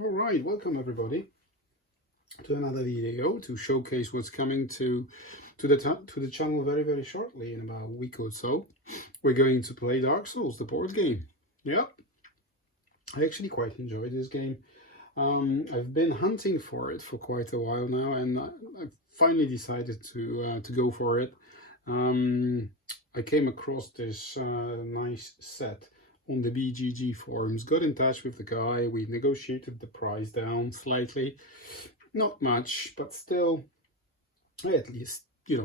All right, welcome everybody to another video to showcase what's coming to the channel very shortly in about a week or so. We're going to play Dark Souls, the board game. Yep, I actually quite enjoyed this game. I've been hunting for it for quite a while now, and I finally decided to go for it. I came across this nice set on the BGG forums, got in touch with the guy, we negotiated the price down slightly, not much, but still I at least,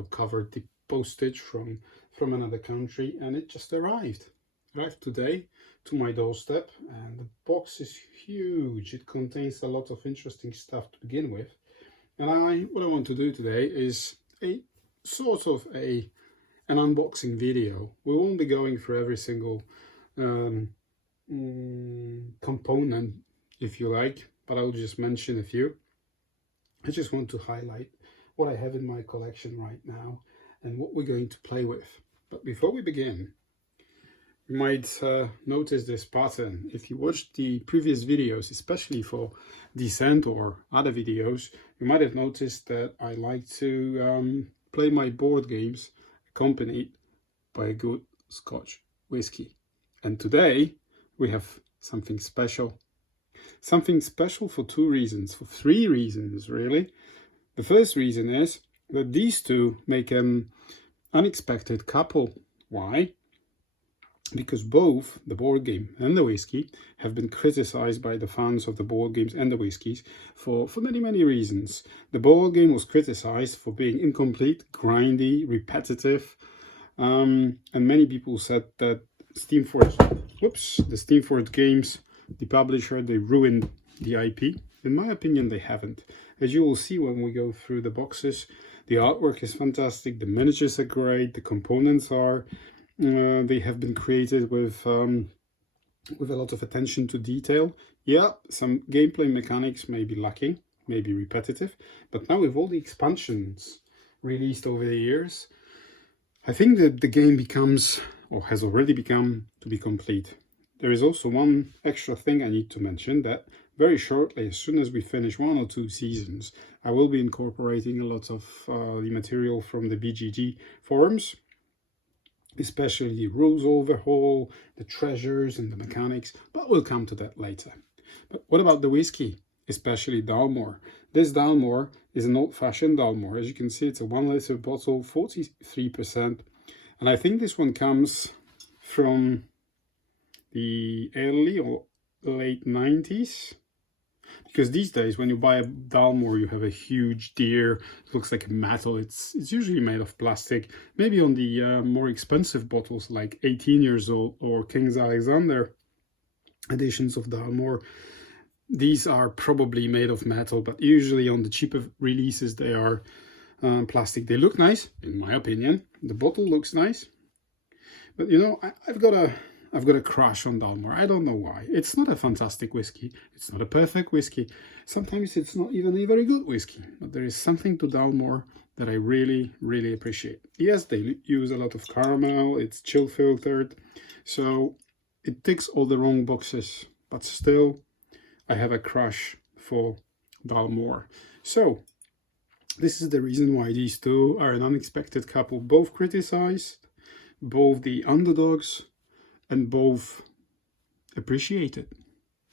covered the postage from another country, and it just arrived today to my doorstep, and the box is huge. It contains a lot of interesting stuff to begin with, and what I want to do today is a sort of an unboxing video. We won't be going through every single component, if you like, but I'll just mention a few. I just want to highlight what I have in my collection right now and what we're going to play with. But before we begin, you might notice this pattern. If you watched the previous videos, especially for Descent or other videos, you might have noticed that I like to play my board games accompanied by a good Scotch whiskey. And today we have something special. Something special for for three reasons really. The first reason is that these two make an unexpected couple. Why? Because both the board game and the whiskey have been criticized by the fans of the board games and the whiskies for many reasons. The board game was criticized for being incomplete, grindy, repetitive, and many people said that the Steamforged games, the publisher, they ruined the IP. In my opinion, they haven't. As you will see when we go through the boxes, the artwork is fantastic, the miniatures are great, the components are, they have been created with a lot of attention to detail. Yeah, some gameplay mechanics may be lacking, may be repetitive, but now with all the expansions released over the years, I think that the game becomes, or has already become, to be complete. There is also one extra thing I need to mention, that very shortly, as soon as we finish 1 or 2 seasons, I will be incorporating a lot of the material from the BGG forums, especially the rules overhaul, the treasures and the mechanics, but we'll come to that later. But what about the whiskey, especially Dalmore? This Dalmore is an old-fashioned Dalmore. As you can see, it's a 1 liter bottle, 43%, and I think this one comes from the early or late 90s, because these days when you buy a Dalmore you have a huge deer. It looks like metal. It's usually made of plastic. Maybe on the more expensive bottles like 18 years old or King's Alexander editions of Dalmore, these are probably made of metal, but usually on the cheaper releases they are plastic. They look nice, in my opinion. The bottle looks nice, but I've got a crush on Dalmore. I don't know why. It's not a fantastic whiskey. It's not a perfect whiskey. Sometimes it's not even a very good whiskey. But there is something to Dalmore that I really appreciate. Yes, they use a lot of caramel. It's chill filtered. So it ticks all the wrong boxes. But still, I have a crush for Dalmore. So this is the reason why these two are an unexpected couple. Both criticized, both the underdogs, and both appreciated.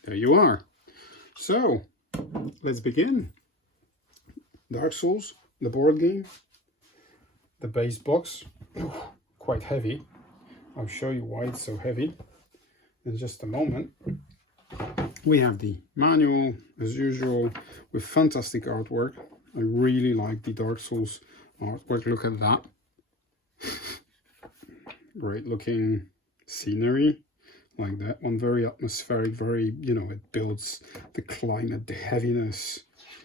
There you are. So let's begin. Dark Souls, the board game, the base box, quite heavy. I'll show you why it's so heavy in just a moment. We have the manual as usual with fantastic artwork. I really like the Dark Souls artwork. Look at that. Great looking scenery like that one, very atmospheric, very, it builds the climate, the heaviness,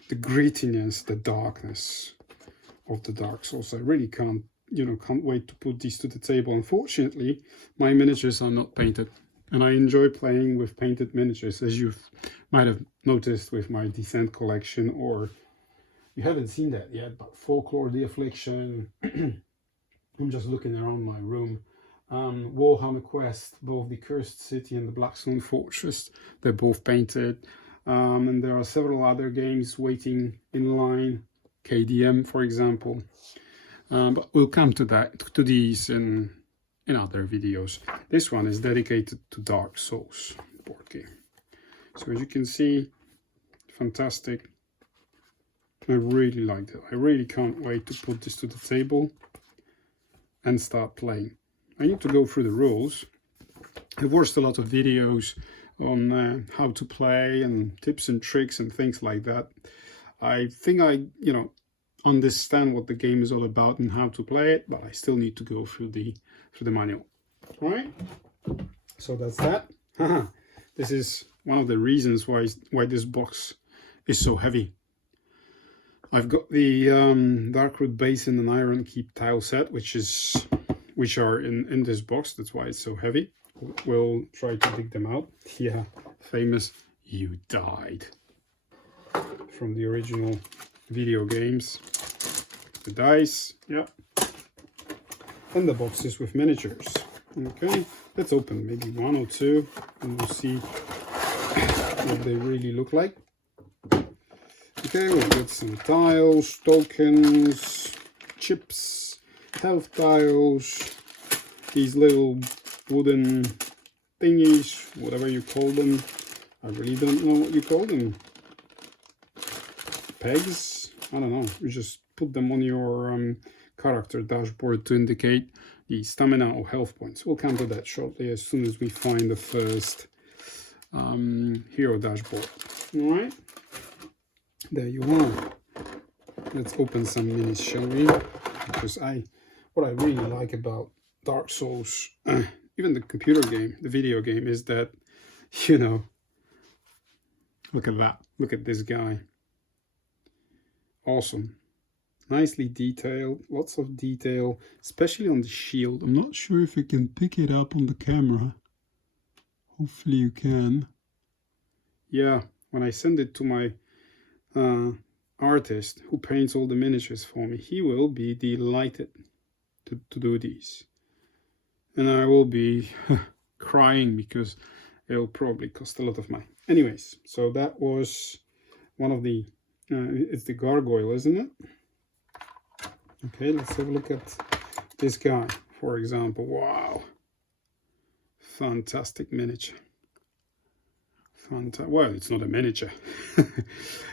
the grittiness, the darkness of the Dark Souls. I really can't wait to put these to the table. Unfortunately, my miniatures are not painted, and I enjoy playing with painted miniatures, as you might have noticed with my Descent collection, or you haven't seen that yet, but Folklore, The Affliction. I'm just looking around my room. Warhammer Quest, both the Cursed City and the Blackstone Fortress, they're both painted. And there are several other games waiting in line, KDM for example. But we'll come to these in other videos. This one is dedicated to Dark Souls board game. So as you can see, fantastic. I really liked it. I really can't wait to put this to the table and start playing. I need to go through the rules. I've watched a lot of videos on how to play and tips and tricks and things like that. I think I, understand what the game is all about and how to play it, but I still need to go through the manual. All right. So that's that. This is one of the reasons why this box is so heavy. I've got the Darkroot Basin and Ironkeep tile set, which are in this box. That's why it's so heavy. We'll try to dig them out. Yeah, famous "You died" from the original video games. The dice, yeah, and the boxes with miniatures. Okay, let's open maybe one or two, and we'll see what they really look like. Okay, we've got some tiles, tokens, chips, health tiles, these little wooden thingies, whatever you call them. I really don't know what you call them. Pegs? I don't know. You just put them on your character dashboard to indicate the stamina or health points. We'll come to that shortly as soon as we find the first hero dashboard. All right. There you are. Let's open some minis, shall we? Because what I really like about Dark Souls, even the computer game, the video game, is that, look at that. Look at this guy. Awesome. Nicely detailed, lots of detail, especially on the shield. I'm not sure if you can pick it up on the camera. Hopefully you can. Yeah, when I send it to my artist who paints all the miniatures for me, he will be delighted to do these. And I will be crying because it'll probably cost a lot of money. Anyways, so that was one of the, it's the gargoyle, isn't it? Okay, let's have a look at this guy, for example. Wow. Fantastic miniature. Well, it's not a miniature.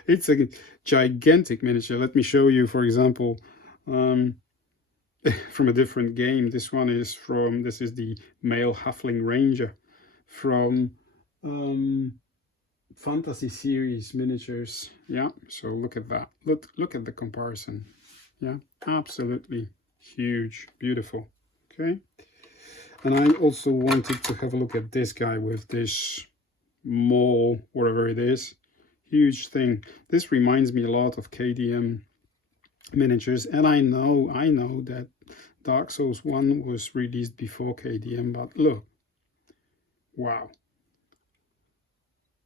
It's a gigantic miniature. Let me show you, for example, from a different game. This is the male halfling ranger from fantasy series miniatures. Yeah, so look at that. Look at the comparison. Yeah, absolutely huge, beautiful. Okay, and I also wanted to have a look at this guy with this mole, whatever it is, huge thing. This reminds me a lot of KDM miniatures, and I know that Dark Souls 1 was released before KDM, but look, wow,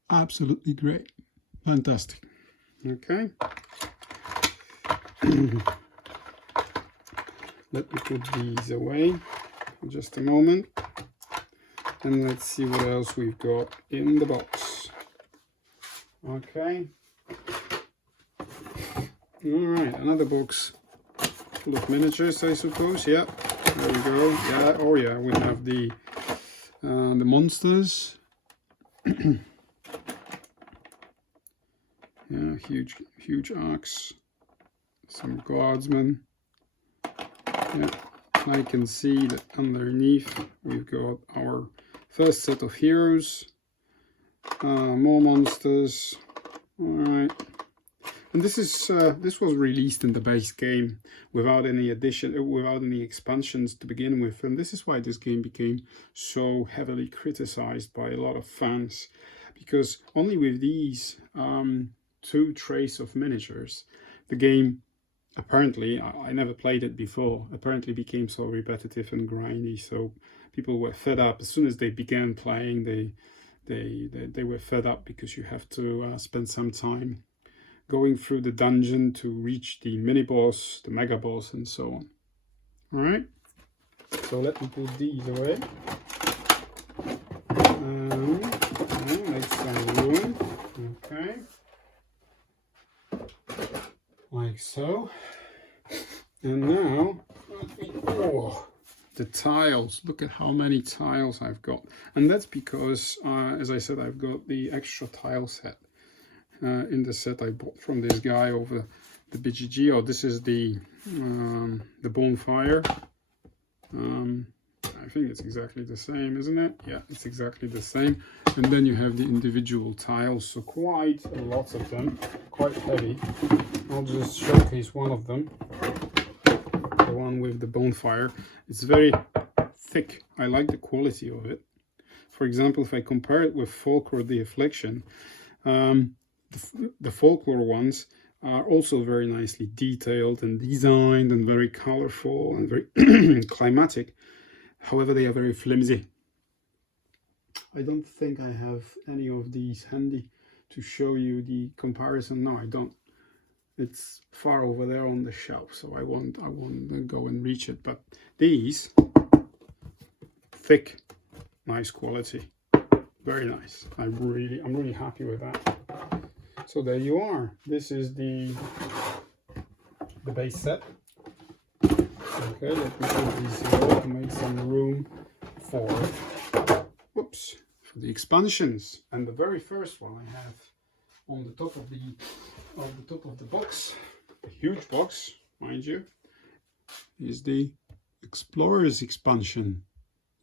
absolutely great, fantastic. Okay. Let me put these away for just a moment, and let's see what else we've got in the box. Okay. All right, another box full of miniatures, I suppose. Yeah, there we go. Yeah, oh yeah, we have the monsters. Yeah, huge axe. Some guardsmen. Yeah, I can see that underneath we've got our first set of heroes, more monsters. All right, and this was released in the base game without any without any expansions to begin with, and this is why this game became so heavily criticized by a lot of fans, because only with these two trays of miniatures, the game, apparently, I never played it before, apparently became so repetitive and grindy, so people were fed up. As soon as they began playing, they were fed up, because you have to spend some time going through the dungeon to reach the mini boss, the mega boss, and so on. All right, so let me put these away. Make some room. Okay, like so. And now, oh, the tiles. Look at how many tiles I've got. And that's because, as I said, I've got the extra tile set in the set I bought from this guy over the BGG. Oh, this is the bonfire. I think it's exactly the same, isn't it? Yeah, it's exactly the same. And then you have the individual tiles, so quite a lot of them, quite heavy. I'll just showcase one of them, the one with the bonfire. It's very thick. I like the quality of it. For example, if I compare it with Folklore the Affliction, the Folklore ones are also very nicely detailed and designed and very colorful and very climatic. However, they are very flimsy. I don't think I have any of these handy to show you the comparison. No, I don't. It's far over there on the shelf, so I won't go and reach it. But these, thick, nice quality, very nice. I'm really happy with that. So there you are. This is the base set. Okay, let me put these here to make some room for the expansions. And the very first one I have on the top of the box, a huge box, mind you, is the Explorers Expansion.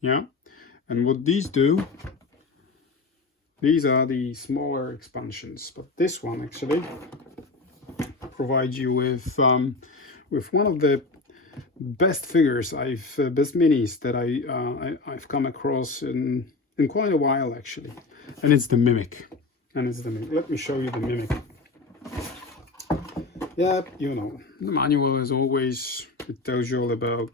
Yeah, and what these do, these are the smaller expansions, but this one actually provides you with one of the best figures best minis that I've come across in quite a while actually, and it's the Mimic. Let me show you the Mimic. Yeah, you know, the manual as always, it tells you all about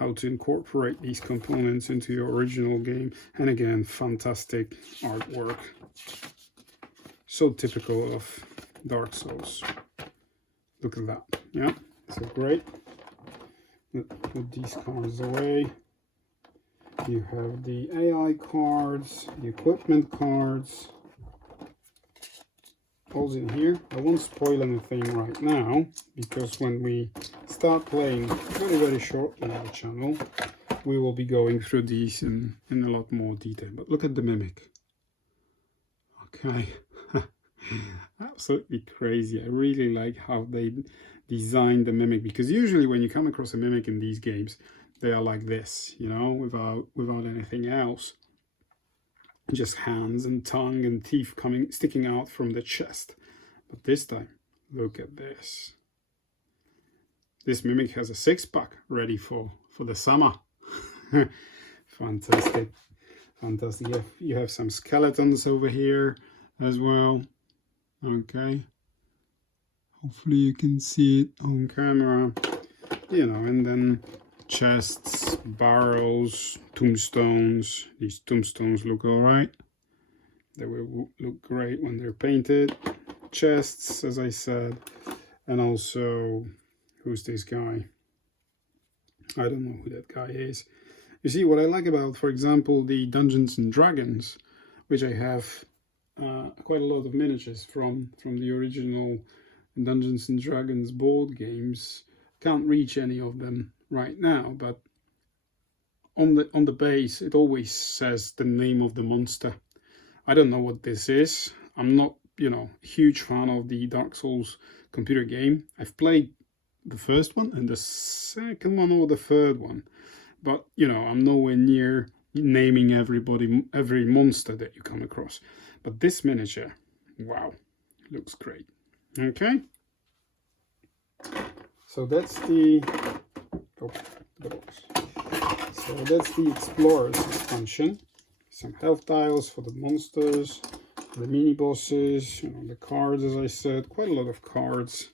how to incorporate these components into your original game, and again, fantastic artwork, so typical of Dark Souls. Look at that. Yeah, so great. Put these cards away. You have the AI cards, the equipment cards, all in here. I won't spoil anything right now, because when we start playing very shortly on the channel, we will be going through these in a lot more detail. But look at the Mimic. Okay. Absolutely crazy. I really like how they designed the Mimic, because usually when you come across a Mimic in these games, they are like this, you know, without anything else, just hands and tongue and teeth sticking out from the chest. But this time, look at this. This Mimic has a six-pack ready for the summer. Fantastic. You have some skeletons over here as well. Okay, hopefully you can see it on camera, you know, and then chests, barrels, tombstones. These tombstones look all right. They will look great when they're painted. Chests, as I said, and also, who's this guy? I don't know who that guy is. You see, what I like about, for example, the Dungeons and Dragons, which I have quite a lot of miniatures from the original Dungeons and Dragons board games. Can't reach any of them right now, but on the base it always says the name of the monster. I don't know what this is. I'm not, you know, a huge fan of the Dark Souls computer game. I've played the first one and the second one or the third one, but you know, I'm nowhere near naming every monster that you come across. But this miniature, wow, looks great. Okay, so that's the box. So that's the Explorers Expansion. Some health tiles for the monsters, the mini bosses, you know, the cards, as I said, quite a lot of cards.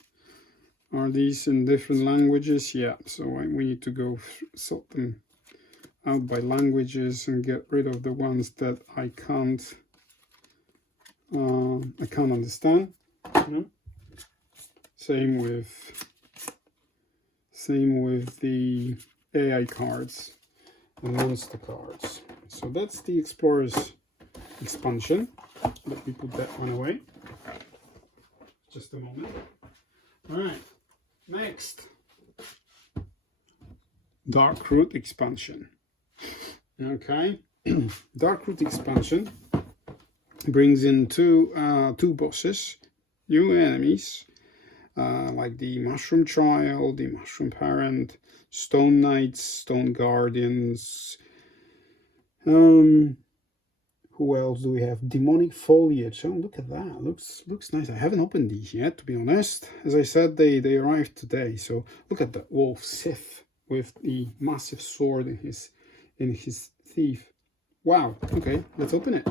Are these in different languages? Yeah, so we need to go sort them out by languages and get rid of the ones that I can't understand. Yeah. Same with the AI cards and monster cards. So that's the Explorers Expansion. Let me put that one away. Just a moment. All right, next. Darkroot Expansion. Okay, Darkroot Expansion brings in two bosses, new enemies, like the Mushroom Child, the Mushroom Parent, Stone Knights, Stone Guardians. Who else do we have? Demonic Foliage. Oh, look at that. Looks nice. I haven't opened these yet, to be honest. As I said, they arrived today. So look at that wolf Sith with the massive sword in his teeth. Wow. Okay, let's open it.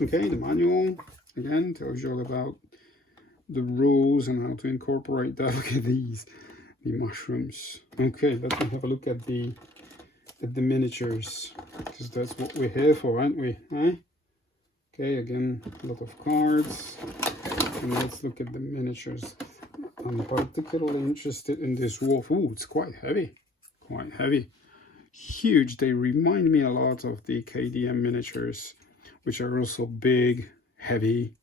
Okay, the manual again tells you all about the rules and how to incorporate that. Look at these, the mushrooms. Okay, let's have a look at the miniatures, because that's what we're here for, aren't we? Eh? Okay, again, a lot of cards, and let's look at the miniatures. I'm particularly interested in this wolf. Ooh, it's quite heavy, huge. They remind me a lot of the KDM miniatures, which are also big, heavy,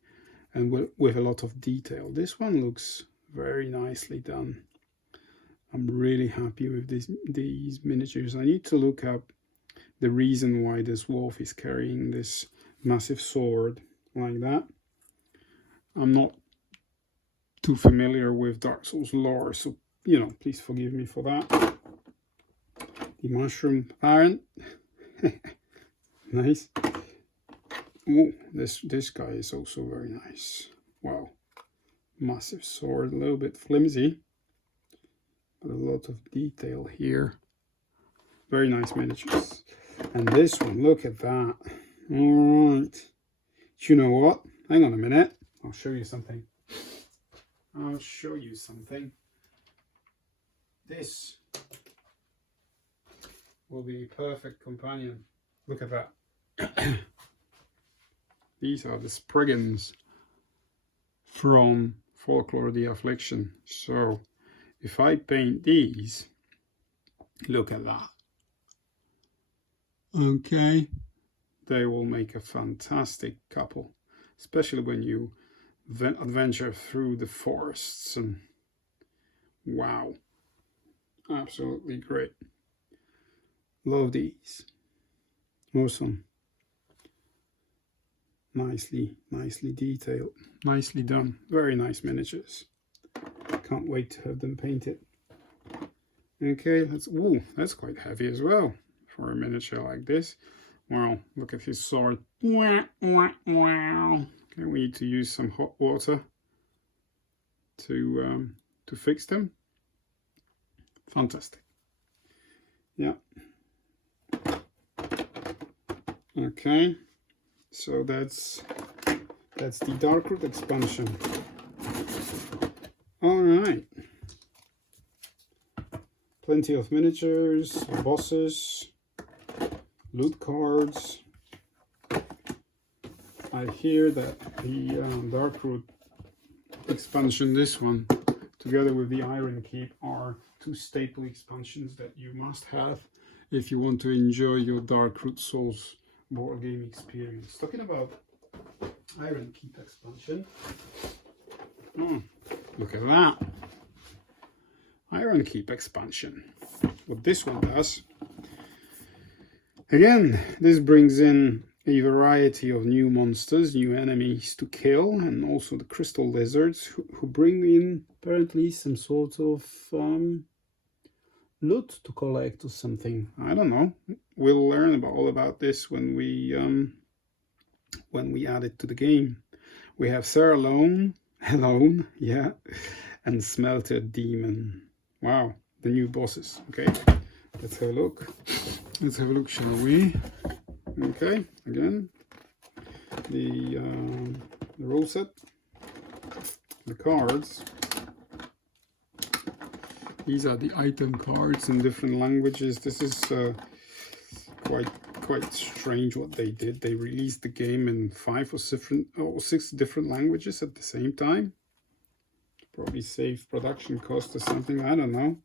and with a lot of detail. This one looks very nicely done. I'm really happy with these miniatures. I need to look up the reason why this wolf is carrying this massive sword like that. I'm not too familiar with Dark Souls lore, so, you know, please forgive me for that. The Mushroom Parent. Nice. Oh, this guy is also very nice. Wow. Massive sword, a little bit flimsy, but a lot of detail here. Very nice miniatures. And this one, look at that. All right. You know what? Hang on a minute. I'll show you something. This will be a perfect companion. Look at that. These are the Spriggans from Folklore the Affliction. So if I paint these, look at that. Okay, they will make a fantastic couple, especially when you adventure through the forests. And wow, absolutely great. Love these. Awesome. Nicely detailed, nicely done. Very nice miniatures. Can't wait to have them painted. Okay, that's quite heavy as well for a miniature like this. Wow, look at his sword. Okay, we need to use some hot water to fix them. Fantastic. Yeah. Okay, so that's the Darkroot expansion. All right. Plenty of miniatures, bosses, loot cards. I hear that the Darkroot expansion, this one, together with the Ironkeep, are two staple expansions that you must have if you want to enjoy your Darkroot Souls board game experience. Talking about Ironkeep expansion. Oh, look at that. Ironkeep expansion. What this one does, again, this brings in a variety of new monsters, new enemies to kill, and also the crystal lizards who bring in apparently some sort of loot to collect or something. I don't know. We'll learn all about this when we add it to the game. We have Sarah Alone, yeah, and Smelter Demon. Wow, the new bosses. Okay, let's have a look. Let's have a look, shall we? Okay, again, the rule set, the cards. These are the item cards in different languages. This is quite strange what they did. They released the game in 5 or 6 different languages at the same time. Probably save production cost or something, I don't know.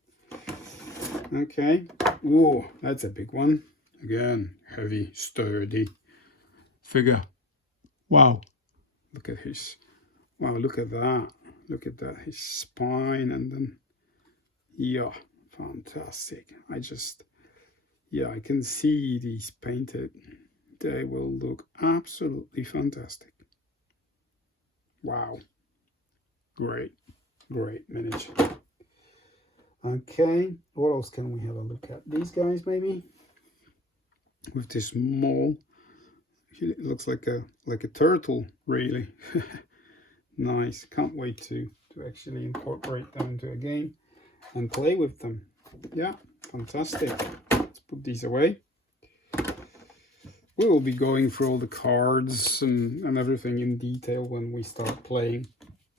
Okay. Whoa, that's a big one. Again, heavy, sturdy figure. Wow. Look at his Wow, look at that. Look at that. His spine, and then, yeah, fantastic. Yeah, I can see these painted. They will look absolutely fantastic. Wow. Great, great miniature. Okay, what else can we have a look at? These guys, maybe? With this mole. It looks like a turtle, really. Nice. Can't wait to actually incorporate them into a game and play with them. Yeah, fantastic. Let's put these away. We will be going through all the cards and everything in detail when we start playing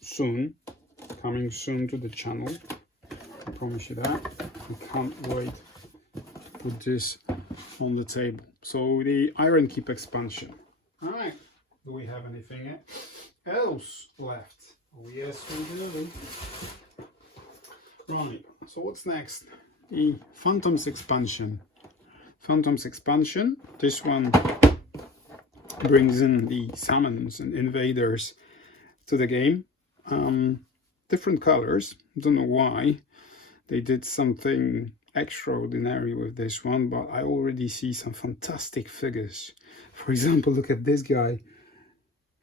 soon. Coming soon to the channel. I promise you that. I can't wait to put this on the table. So the Ironkeep Expansion. Alright. Do we have anything else left? Oh yes, we do. Right. So what's next? The Phantoms Expansion. Phantoms Expansion. This one brings in the summons and invaders to the game. Different colors. Don't know why they did something extraordinary with this one, but I already see some fantastic figures. For example, look at this guy,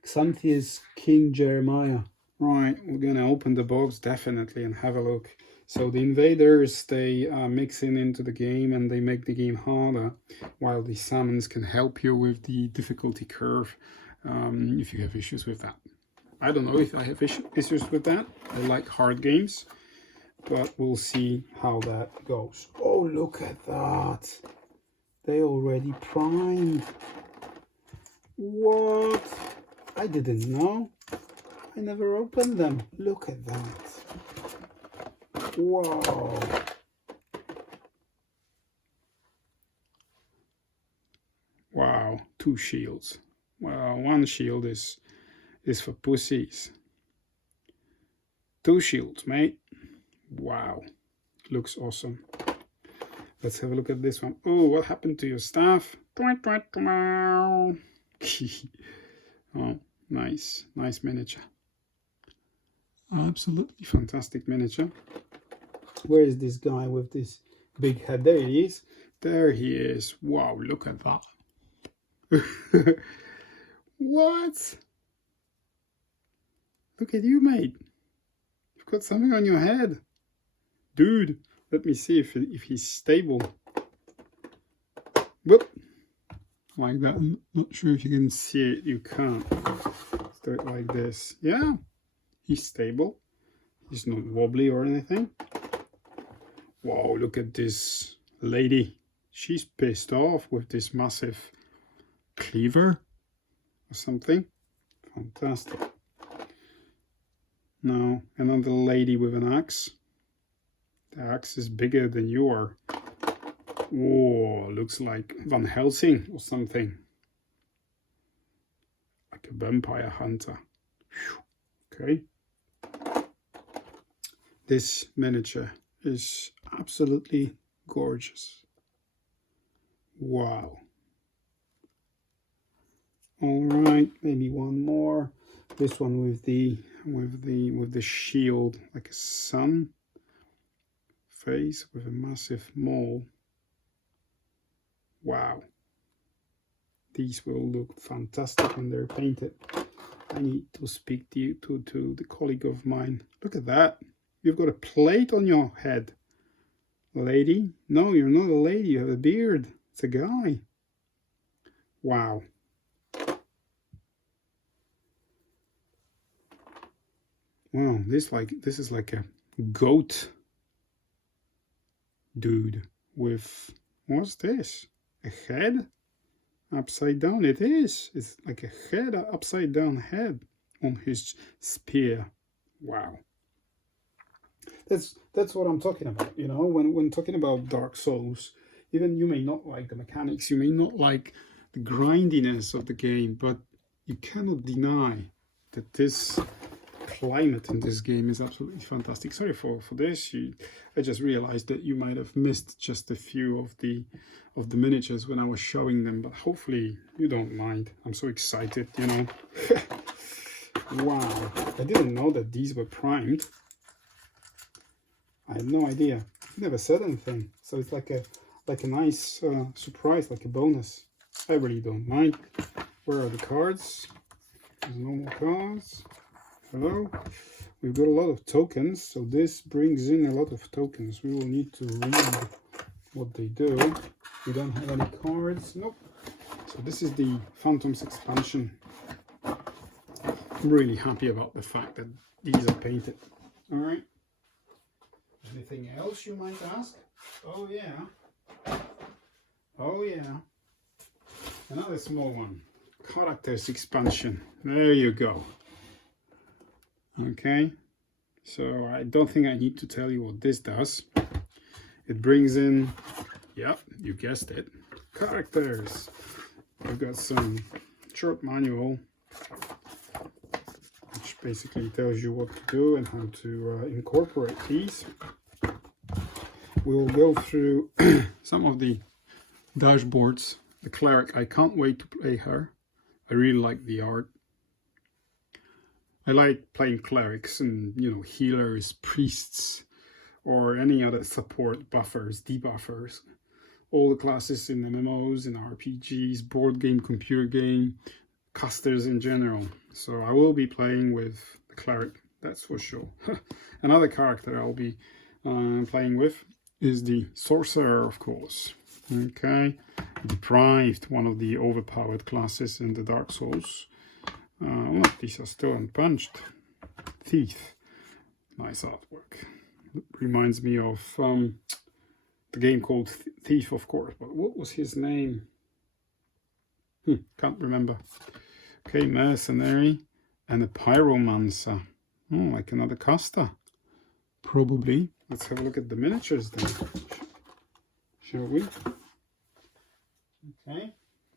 Xanthias King Jeremiah. Right, we're gonna open the box definitely and have a look. So the invaders, they mix into the game and they make the game harder, while the summons can help you with the difficulty curve if you have issues with that. I don't know if I have issues with that. I like hard games, but we'll see how that goes. Oh, look at that. They already primed. What? I didn't know. I never opened them. Look at that. Wow. Wow, 2 shields. Wow, 1 shield is for pussies. 2 shields, mate. Wow, looks awesome. Let's have a look at this one. Oh, what happened to your staff? Oh, nice, nice miniature. Absolutely fantastic miniature. Where is this guy with this big head? There he is. There he is. Wow, look at that. What? Look at you, mate. You've got something on your head. Dude, let me see if he's stable. Whoop. Like that. I'm not sure if you can see it. You can't. Let's do it like this. Yeah, he's stable. He's not wobbly or anything. Wow, look at this lady. She's pissed off with this massive cleaver or something. Fantastic. Now, another lady with an axe. The axe is bigger than you are. Oh, looks like Van Helsing or something. Like a vampire hunter. Okay. This miniature is absolutely gorgeous. Wow. All right, maybe one more. This one with the shield, like a sun face with a massive mole. Wow. These will look fantastic when they're painted. I need to speak to the colleague of mine. Look at that. You've got a plate on your head. Lady? No, you're not a lady. You have a beard. It's a guy. Wow. Wow, this is like a goat dude with, what's this? A head? Upside down. It is. It's like a head, upside down head on his spear. Wow. That's what I'm talking about, you know, when talking about Dark Souls. Even you may not like the mechanics, you may not like the grindiness of the game, but you cannot deny that this climate in this game is absolutely fantastic. Sorry for this. I just realized that you might have missed just a few of the miniatures when I was showing them, but hopefully you don't mind. I'm so excited, you know. Wow. I didn't know that these were primed. I had no idea. He never said anything. So it's like a nice surprise, like a bonus. I really don't mind. Where are the cards? There's no more cards. Hello. We've got a lot of tokens, so this brings in a lot of tokens. We will need to read what they do. We don't have any cards. Nope. So this is the Phantoms expansion. I'm really happy about the fact that these are painted. All right. Anything else you might ask? Oh yeah. Oh yeah. Another small one. Characters expansion. There you go. Okay. So I don't think I need to tell you what this does. It brings in, yeah, you guessed it, characters. We've got some short manual, which basically tells you what to do and how to incorporate these. We will go through some of the dashboards. The cleric, I can't wait to play her. I really like the art. I like playing clerics and, you know, healers, priests, or any other support, buffers, debuffers. All the classes in MMOs, in RPGs, board game, computer game, casters in general. So I will be playing with the cleric, that's for sure. Another character I'll be playing with is the sorcerer, of course. Okay, deprived, one of the overpowered classes in the Dark Souls. Oh, these are still unpunched. Thief, nice artwork. Reminds me of the game called Thief, of course, but what was his name? Can't remember. Okay, mercenary and a pyromancer. Oh, like another caster, probably. Let's have a look at the miniatures then, shall we? Okay,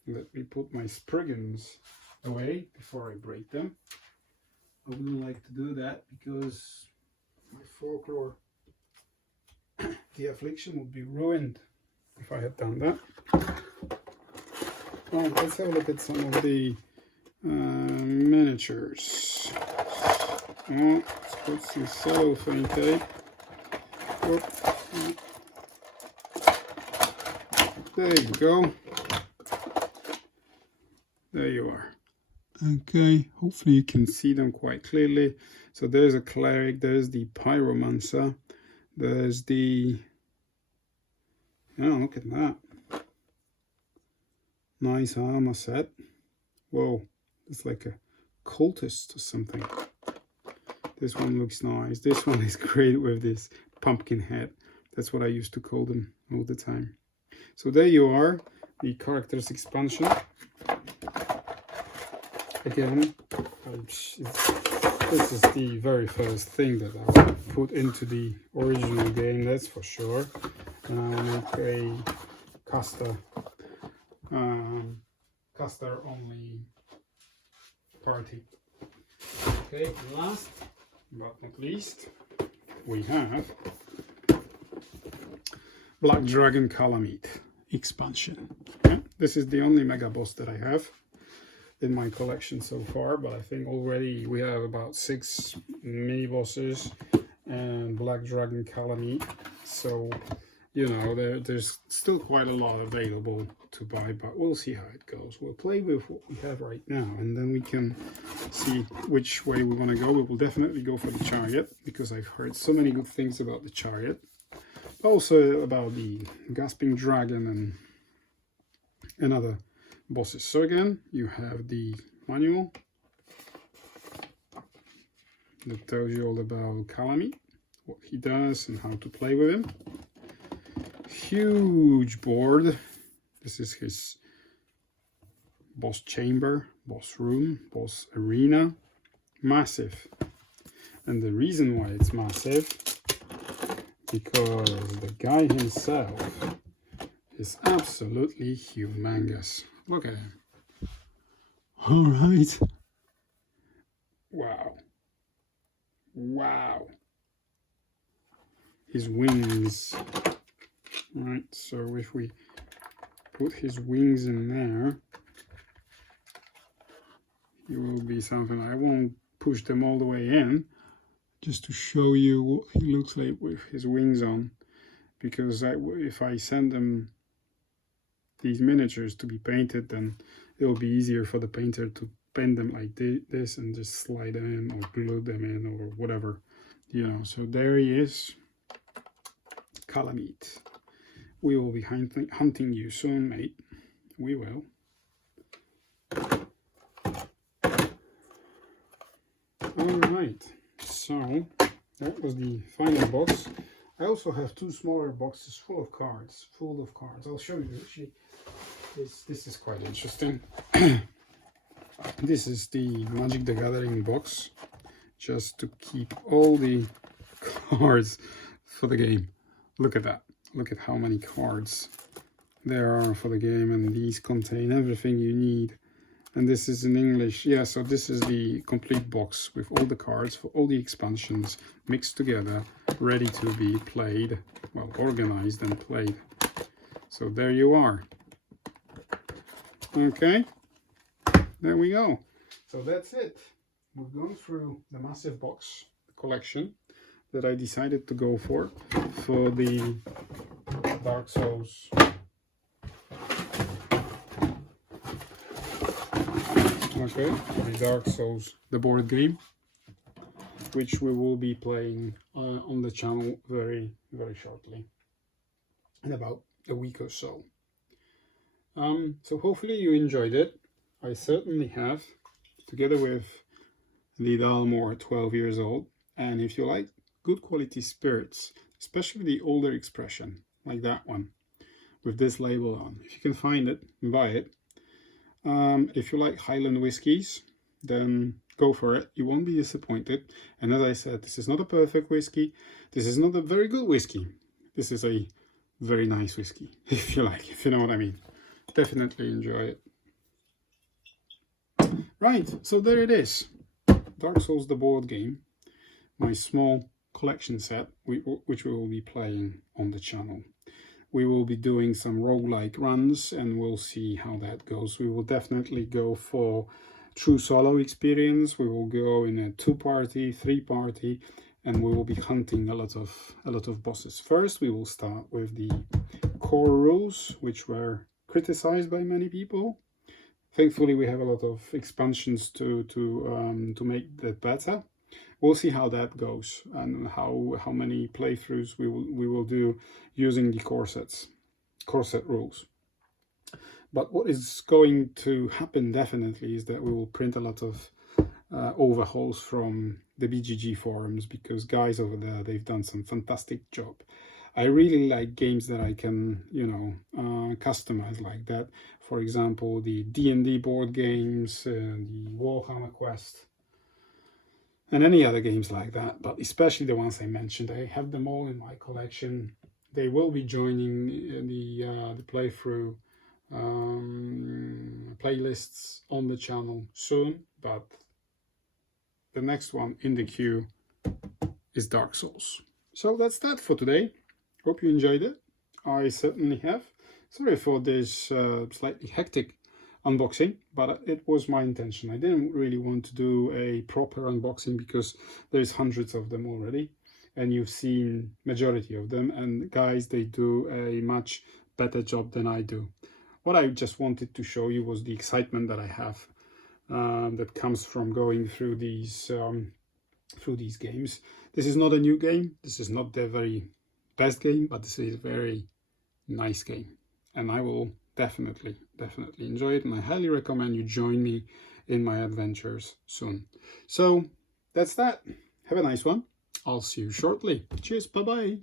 let me put my Spriggans away before I break them. I wouldn't like to do that because my folklore, the affliction, would be ruined if I had done that. Right, let's have a look at some of the miniatures. Oh, let's put some cellophane tape. Oh. There you go. There you are. Okay, hopefully you can see them quite clearly. So there's a cleric, there's the pyromancer, there's the, oh, look at that. Nice armor set. Whoa, it's like a cultist or something. This one looks nice. This one is great with this pumpkin head. That's what I used to call them all the time. So there you are, the characters expansion. Again, this is the very first thing that I will put into the original game, that's for sure. And I'll make a caster only party. Okay, last but not least, we have Black Dragon Calamite expansion. Yeah, this is the only mega boss that I have in my collection so far, but I think already we have about 6 mini bosses and Black Dragon Calamite, so you know there's still quite a lot available to buy, but we'll see how it goes. We'll play with what we have right now and then we can see which way we want to go. We will definitely go for the chariot because I've heard so many good things about the chariot, also about the gasping dragon and other bosses. So again, you have the manual that tells you all about Calamite, what he does and how to play with him. Huge board. This is his boss chamber, boss room, boss arena. Massive. And the reason why it's massive, because the guy himself is absolutely humongous. Look at him. All right. Wow. Wow. His wings. Right, so if we put his wings in there, he will be something. I won't push them all the way in, just to show you what he looks like with his wings on, because if I send them these miniatures to be painted, then it'll be easier for the painter to paint them like this and just slide them in or glue them in or whatever, you know. So there he is, Calamite. We will be hunting you soon, mate. We will. Alright, so that was the final box. I also have two smaller boxes full of cards. I'll show you actually. This is quite interesting. This is the Magic the Gathering box, just to keep all the cards for the game. Look at that. Look at how many cards there are for the game, and these contain everything you need. And this is in English. Yeah, so this is the complete box with all the cards for all the expansions mixed together, ready to be played, well, organized and played. So there you are. Okay, there we go. So that's it. We've gone through the massive box collection that I decided to go for the Dark Souls. Okay, the Dark Souls, the board game, which we will be playing on the channel very, very shortly, in about a week or so. So hopefully you enjoyed it. I certainly have, together with the Dalmor 12 years old. And if you like good quality spirits, especially the older expression, like that one, with this label on, if you can find it, buy it. If you like Highland whiskies, then go for it. You won't be disappointed. And as I said, this is not a perfect whiskey. This is not a very good whiskey. This is a very nice whiskey, if you like, if you know what I mean. Definitely enjoy it. Right, so there it is. Dark Souls the board game. My small collection set, which we will be playing on the channel. We will be doing some roguelike runs and we'll see how that goes. We will definitely go for true solo experience. We will go in a 2-party, 3-party, and we will be hunting a lot of bosses. First, we will start with the core rules, which were criticized by many people. Thankfully, we have a lot of expansions to make that better. We'll see how that goes and how many playthroughs we will do using the core set rules. But what is going to happen definitely is that we will print a lot of overhauls from the BGG forums, because guys over there, they've done some fantastic job. I really like games that I can, you know, customize like that. For example, the D&D board games, the Warhammer Quest, and any other games like that, but especially the ones I mentioned. I have them all in my collection. They will be joining the playthrough playlists on the channel soon, but the next one in the queue is Dark Souls. So that's that for today. Hope you enjoyed it. I certainly have. Sorry for this slightly hectic unboxing, but it was my intention. I didn't really want to do a proper unboxing because there's hundreds of them already and you've seen majority of them, and guys, they do a much better job than I do. What I just wanted to show you was the excitement that I have that comes from going through these games. This is not a new game. This is not the very best game, but this is a very nice game, and I will definitely enjoy it, and I highly recommend you join me in my adventures soon. So that's that. Have a nice one. I'll see you shortly. Cheers. Bye bye.